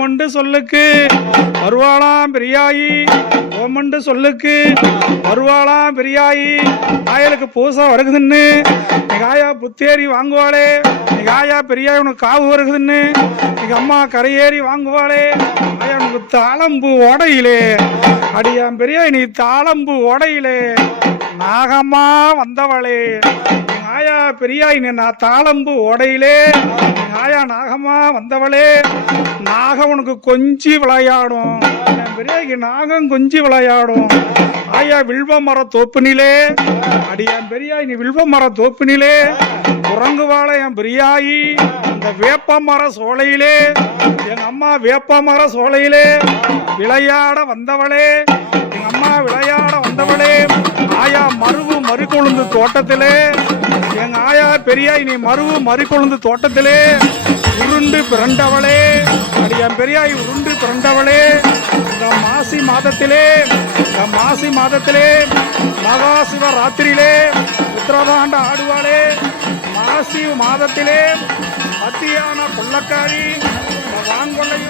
ஓமண்டு சொல்லுக்கு வருவாளாம் பெரியாயி, ஓமண்டு சொல்லுக்கு வருவாளாம் பெரியாயி. ஆயலுக்கு பூசை வருகுதுன்னு எங்க ஆயா புத்தேரி வாங்குவாளே, எங்க ஆயா பெரியாய் உனக்கு காவு வருகுதுன்னு எங்க அம்மா கரையேறி வாங்குவாளே. ஆயா உனக்கு தாளம்பு ஓடையிலே, அடியாம் பெரியாய் நீ தாளம்பு ஓடையிலே நாகம்மா வந்தவளே. ஆயா பெரியாய் நான் தாளம்பு ஓடையிலே ஆயா நாகம்மா வந்தவளே. நாகம் உனக்கு கொஞ்சி விளையாடும், பெரியாய்க்கு நாகம் கொஞ்சி விளையாடும். ஆயா வில்வ மர தோப்புனிலே, அடியான் பெரியாய் நீ வில்வ மர தோப்புனிலே உறங்குவாள என் பெரியாயி. இந்த வேப்ப மர சோலையிலே எங்க அம்மா வேப்ப மர சோலையிலே விளையாட வந்தவளே, எங்க அம்மா விளையாட வந்தவளே. ஆயா மருவு மறுகொழுந்து தோட்டத்திலே, எங்க ஆயா பெரியாய் நீ மருவு மறுகொழுந்து தோட்டத்திலே உருண்டு பிறண்டவளே, அடியான் பெரியாய் உருண்டு பிறண்டவளே. இந்த மாசி மாதத்திலே, இந்த மாசி மாதத்திலே மகா சிவராத்திரியிலே உத்தரதாண்ட ஆடுவாளே. மாசி மாதத்திலே மத்தியான கொள்ளக்காரி வான்கொள்ளையும்